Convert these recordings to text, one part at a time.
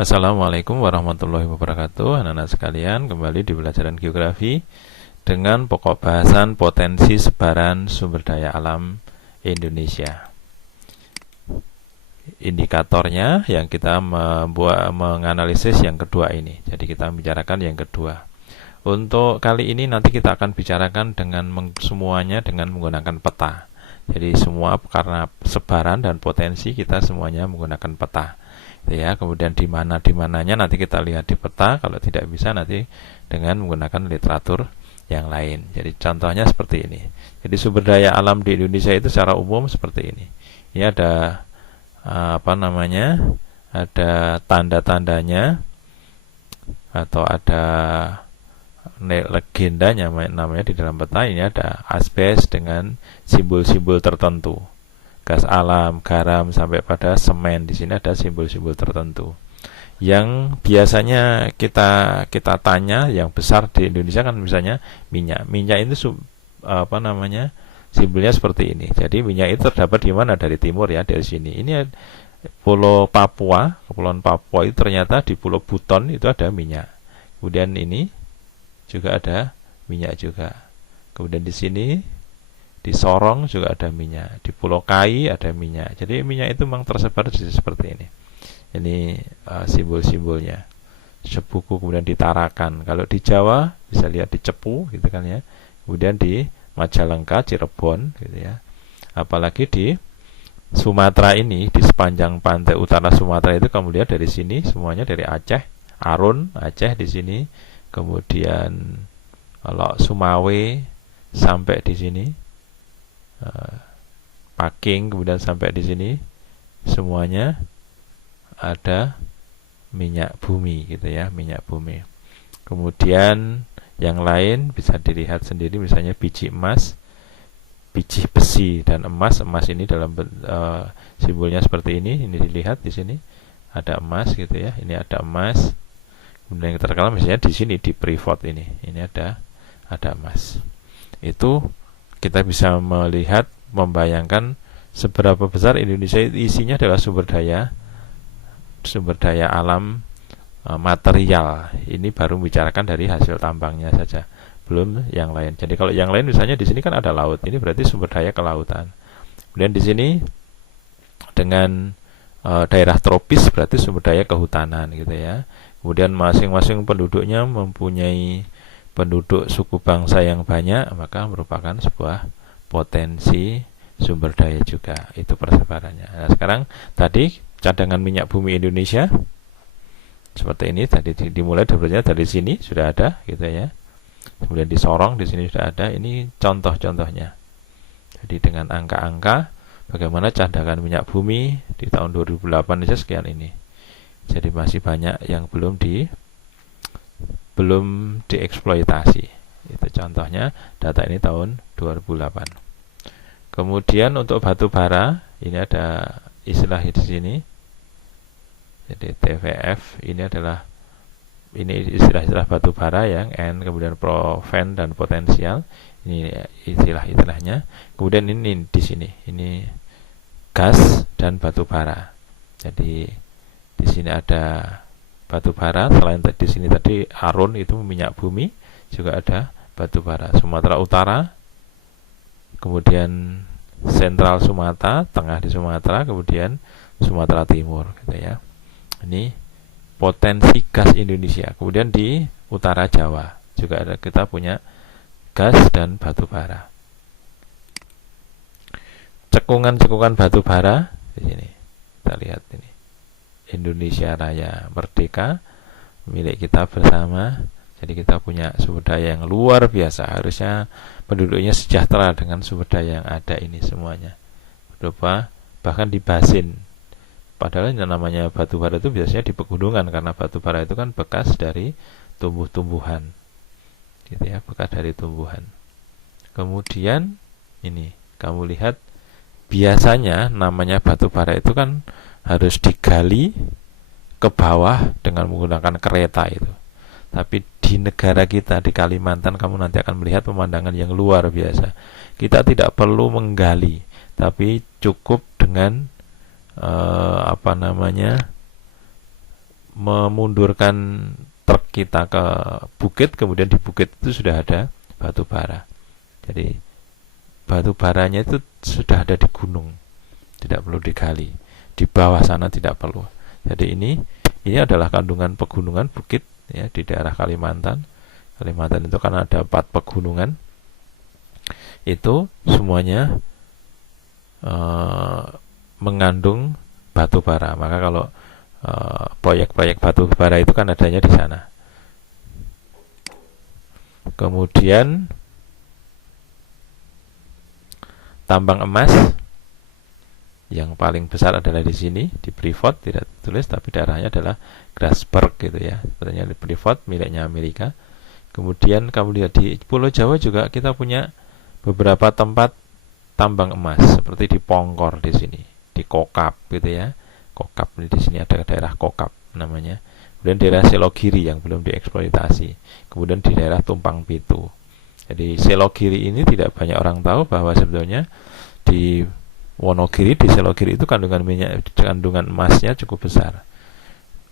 Assalamualaikum warahmatullahi wabarakatuh. Anak-anak sekalian, kembali di pelajaran geografi dengan pokok bahasan potensi sebaran sumber daya alam Indonesia. Indikatornya yang kita menganalisis yang kedua ini. Jadi kita bicarakan yang kedua. Untuk kali ini nanti kita akan bicarakan semuanya dengan menggunakan peta. Jadi semua karena sebaran dan potensi kita semuanya menggunakan peta. Ya, kemudian di mananya nanti kita lihat di peta, kalau tidak bisa nanti dengan menggunakan literatur yang lain. Jadi contohnya seperti ini. Jadi sumber daya alam di Indonesia itu secara umum seperti ini. Ini ada ada tanda-tandanya atau ada legendanya namanya di dalam peta. Ini ada asbes dengan simbol-simbol tertentu. Gas alam, garam, sampai pada semen. Di sini ada simbol-simbol tertentu. Yang biasanya kita tanya, yang besar di Indonesia kan misalnya minyak. Minyak itu simbolnya seperti ini. Jadi minyak itu terdapat di mana? Dari timur ya, dari sini. Ini Pulau Papua, Kepulauan Papua itu ternyata di Pulau Buton itu ada minyak. Kemudian ini juga ada minyak juga. Kemudian di sini di Sorong juga ada minyak, di Pulau Kai ada minyak. Jadi minyak itu memang tersebar seperti ini. Ini simbol-simbolnya. Sebuku, kemudian di Tarakan. Kalau di Jawa bisa lihat di Cepu gitu kan ya. Kemudian di Majalengka, Cirebon gitu ya. Apalagi di Sumatera ini, di sepanjang pantai utara Sumatera itu kamu lihat dari sini semuanya dari Aceh, Arun, Aceh di sini. Kemudian kalau Sumawe sampai di sini, Paking, kemudian sampai di sini semuanya ada minyak bumi gitu ya, minyak bumi. Kemudian yang lain bisa dilihat sendiri, misalnya biji emas, biji besi dan emas. Emas ini dalam simbolnya seperti ini dilihat di sini ada emas gitu ya, ini ada emas. Kemudian yang terkenal misalnya di sini di Freeport ini ada emas. Itu kita bisa melihat, membayangkan seberapa besar Indonesia isinya adalah sumber daya alam material. Ini baru membicarakan dari hasil tambangnya saja, belum yang lain. Jadi kalau yang lain misalnya di sini kan ada laut, ini berarti sumber daya kelautan. Kemudian di sini dengan daerah tropis berarti sumber daya kehutanan gitu ya. Kemudian masing-masing penduduknya mempunyai penduduk suku bangsa yang banyak, maka merupakan sebuah potensi sumber daya juga. Itu persebarannya. Nah, sekarang tadi cadangan minyak bumi Indonesia seperti ini tadi dimulai dari sini sudah ada gitu ya. Kemudian di Sorong di sini sudah ada. Ini contoh-contohnya. Jadi dengan angka-angka bagaimana cadangan minyak bumi di tahun 2008 saja sekian ini. Jadi masih banyak yang belum dieksploitasi. Itu contohnya, data ini tahun 2008. Kemudian untuk batu bara, ini ada istilah di sini. Jadi TVF ini istilah-istilah batu bara yang N, kemudian proven dan potensial. Ini istilah-istilahnya. Kemudian ini di sini, ini gas dan batu bara. Jadi di sini ada batu bara, selain di sini tadi Arun itu minyak bumi, juga ada batu bara. Sumatera Utara, kemudian sentral Sumatera, tengah di Sumatera, kemudian Sumatera Timur gitu ya. Ini potensi gas Indonesia. Kemudian di utara Jawa juga ada, kita punya gas dan batu bara. Cekungan-cekungan batu bara di sini. Kita lihat ini. Indonesia Raya Merdeka milik kita bersama. Jadi kita punya sumber daya yang luar biasa. Harusnya penduduknya sejahtera dengan sumber daya yang ada ini semuanya. Berupa bahkan di basin. Padahal yang namanya batu bara itu biasanya di pegunungan, karena batu bara itu kan bekas dari tumbuh-tumbuhan. Gitu ya, bekas dari tumbuhan. Kemudian ini kamu lihat, biasanya namanya batu bara itu kan harus digali ke bawah dengan menggunakan kereta itu. Tapi di negara kita, di Kalimantan, kamu nanti akan melihat pemandangan yang luar biasa. Kita tidak perlu menggali, tapi cukup dengan memundurkan truk kita ke bukit, kemudian di bukit itu sudah ada batu bara. Jadi batu baranya itu sudah ada di gunung, tidak perlu digali. Di bawah sana tidak perlu. Jadi ini adalah kandungan pegunungan bukit ya di daerah Kalimantan. Kalimantan itu kan ada 4 pegunungan. Itu semuanya mengandung batu bara. Maka kalau proyek-proyek batu bara itu kan adanya di sana. Kemudian tambang emas yang paling besar adalah di sini, di Freeport, tidak tulis tapi daerahnya adalah Grasberg gitu ya. Sebenarnya di Freeport miliknya Amerika. Kemudian kamu lihat di Pulau Jawa juga kita punya beberapa tempat tambang emas seperti di Pongkor di sini, di Kokap gitu ya. Kokap di sini ada daerah Kokap namanya. Kemudian daerah Selogiri yang belum dieksploitasi. Kemudian di daerah Tumpang Pitu. Jadi Selogiri ini tidak banyak orang tahu bahwa sebetulnya di Wonogiri, di Selogiri itu kandungan emasnya cukup besar.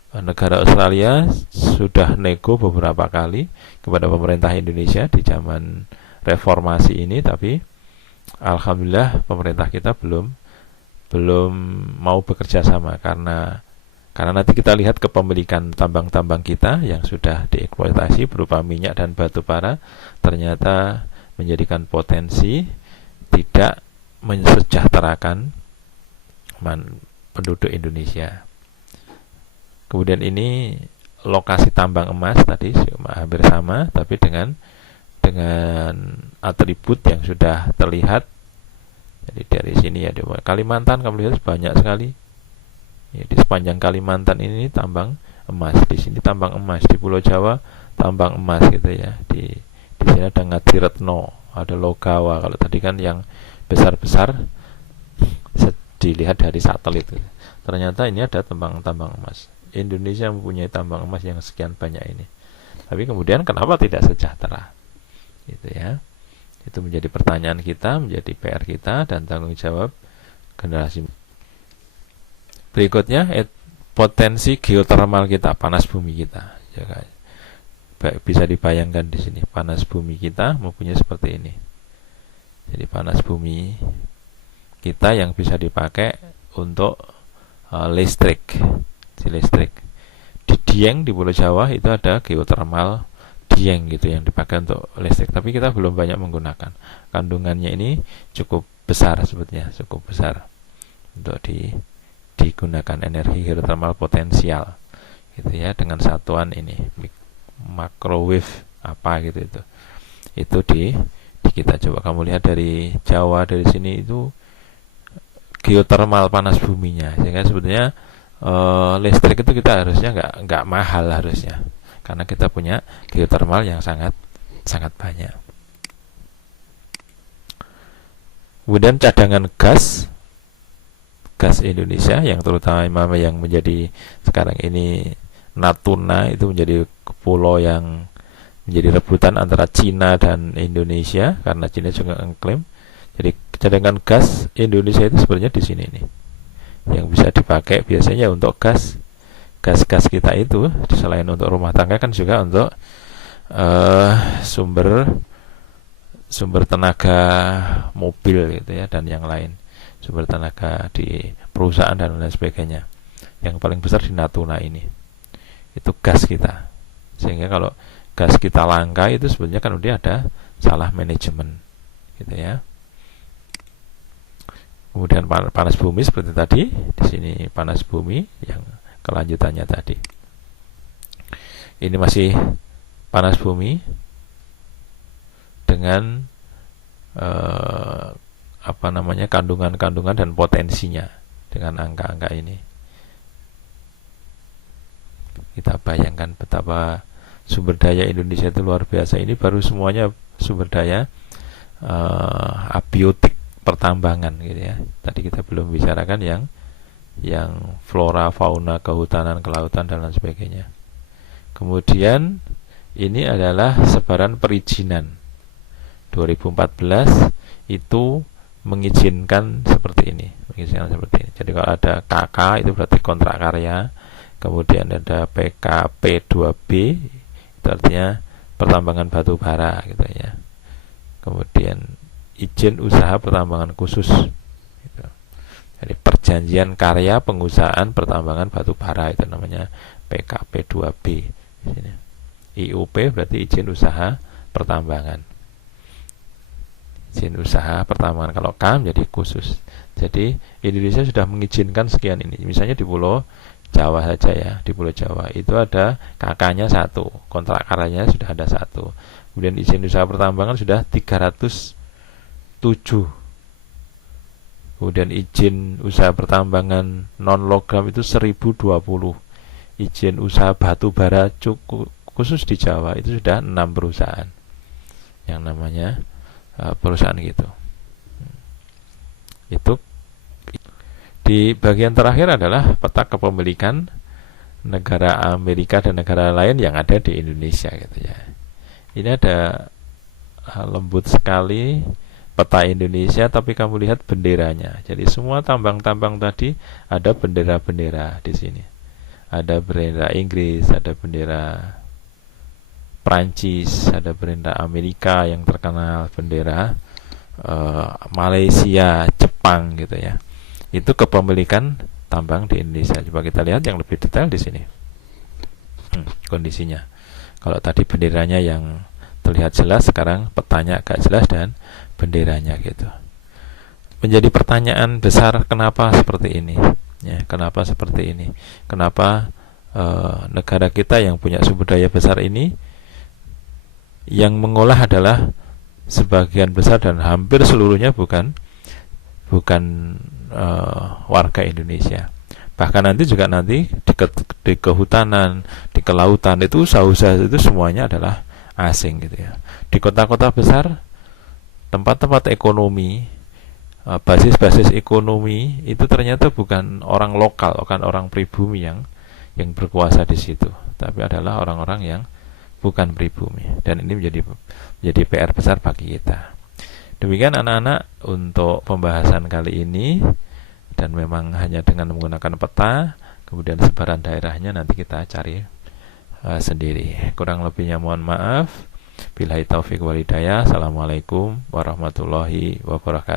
Negara Australia sudah nego beberapa kali kepada pemerintah Indonesia di zaman reformasi ini, tapi alhamdulillah pemerintah kita belum mau bekerja sama karena nanti kita lihat kepemilikan tambang-tambang kita yang sudah dieksploitasi berupa minyak dan batu bara ternyata menjadikan potensi tidak mensejahterakan penduduk Indonesia. Kemudian ini lokasi tambang emas tadi hampir sama tapi dengan atribut yang sudah terlihat. Jadi dari sini ya di Kalimantan kamu lihat banyak sekali. Ya, di sepanjang Kalimantan ini tambang emas. Di sini tambang emas, di Pulau Jawa tambang emas gitu ya. Di sini ada Ngadiretno, ada Logawa. Kalau tadi kan yang besar-besar dilihat dari satelit gitu. Ternyata ini ada tambang emas. Indonesia mempunyai tambang emas yang sekian banyak ini. Tapi kemudian kenapa tidak sejahtera? Gitu ya. Itu menjadi pertanyaan kita, menjadi PR kita dan tanggung jawab generasi. Berikutnya potensi geotermal kita, panas bumi kita. Bisa dibayangkan di sini panas bumi kita mempunyai seperti ini. Jadi panas bumi kita yang bisa dipakai untuk listrik. Di Dieng di Pulau Jawa itu ada geotermal Dieng gitu yang dipakai untuk listrik, tapi kita belum banyak menggunakan. Kandungannya ini cukup besar sebetulnya, cukup besar untuk digunakan energi geotermal potensial gitu ya, dengan satuan ini microwave apa gitu itu di kita coba kamu lihat dari Jawa, dari sini itu geotermal panas buminya, sehingga sebetulnya listrik itu kita harusnya nggak mahal harusnya, karena kita punya geotermal yang sangat banyak. Kemudian cadangan gas Indonesia yang terutama yang menjadi sekarang ini Natuna itu menjadi pulau yang menjadi rebutan antara Cina dan Indonesia karena Cina juga mengklaim. Jadi cadangan gas Indonesia itu sebenarnya di sini nih, yang bisa dipakai biasanya untuk gas kita itu selain untuk rumah tangga kan juga untuk sumber tenaga mobil gitu ya, dan yang lain, sumber tenaga di perusahaan dan lain sebagainya. Yang paling besar di Natuna ini itu gas kita, sehingga kalau gas kita langka itu sebenarnya kan udah ada salah manajemen gitu ya. Kemudian panas bumi seperti tadi, di sini panas bumi yang kelanjutannya tadi. Ini masih panas bumi dengan kandungan dan potensinya dengan angka-angka ini. Kita bayangkan betapa sumber daya Indonesia itu luar biasa. Ini baru semuanya sumber daya abiotik pertambangan gitu ya. Tadi kita belum bicarakan yang flora, fauna, kehutanan, kelautan dan lain sebagainya. Kemudian ini adalah sebaran perizinan. 2014 itu mengizinkan seperti ini. Jadi kalau ada KK itu berarti kontrak karya. kemudian ada PKP2B, itu artinya pertambangan batu bara gitu ya. Kemudian izin usaha pertambangan khusus gitu. Jadi perjanjian karya pengusahaan pertambangan batu bara itu namanya PKP2B di sini. IUP berarti izin usaha pertambangan. Izin usaha pertambangan. Kalau KAM jadi khusus. Jadi Indonesia sudah mengizinkan sekian ini. Misalnya di Pulau Jawa saja ya, di Pulau Jawa itu ada KK-nya 1, kontrak karyanya sudah ada 1. Kemudian izin usaha pertambangan sudah 307. Kemudian izin usaha pertambangan non logam itu 1020. Izin usaha batu bara khusus di Jawa itu sudah 6 perusahaan yang namanya perusahaan gitu. Itu di bagian terakhir adalah peta kepemilikan negara Amerika dan negara lain yang ada di Indonesia gitu ya. Ini ada lembut sekali peta Indonesia, tapi kamu lihat benderanya. Jadi semua tambang-tambang tadi ada bendera-bendera di sini. Ada bendera Inggris, ada bendera Prancis, ada bendera Amerika yang terkenal, bendera Malaysia, Jepang gitu ya. Itu kepemilikan tambang di Indonesia. Coba kita lihat yang lebih detail di sini. Kondisinya. Kalau tadi benderanya yang terlihat jelas, sekarang petanya agak jelas dan benderanya gitu. Menjadi pertanyaan besar, kenapa seperti ini? Ya, kenapa seperti ini? Kenapa negara kita yang punya sumber daya besar ini yang mengolah adalah sebagian besar dan hampir seluruhnya bukan warga Indonesia. Bahkan nanti di kehutanan, di kelautan itu usaha-usaha itu semuanya adalah asing gitu ya. Di kota-kota besar, tempat-tempat ekonomi, basis-basis ekonomi itu ternyata bukan orang lokal, bukan orang pribumi yang berkuasa di situ, tapi adalah orang-orang yang bukan pribumi. Dan ini menjadi PR besar bagi kita. Demikian anak-anak untuk pembahasan kali ini, dan memang hanya dengan menggunakan peta, kemudian sebaran daerahnya nanti kita cari sendiri. Kurang lebihnya mohon maaf. Billahi taufik wal hidayah. Assalamualaikum warahmatullahi wabarakatuh.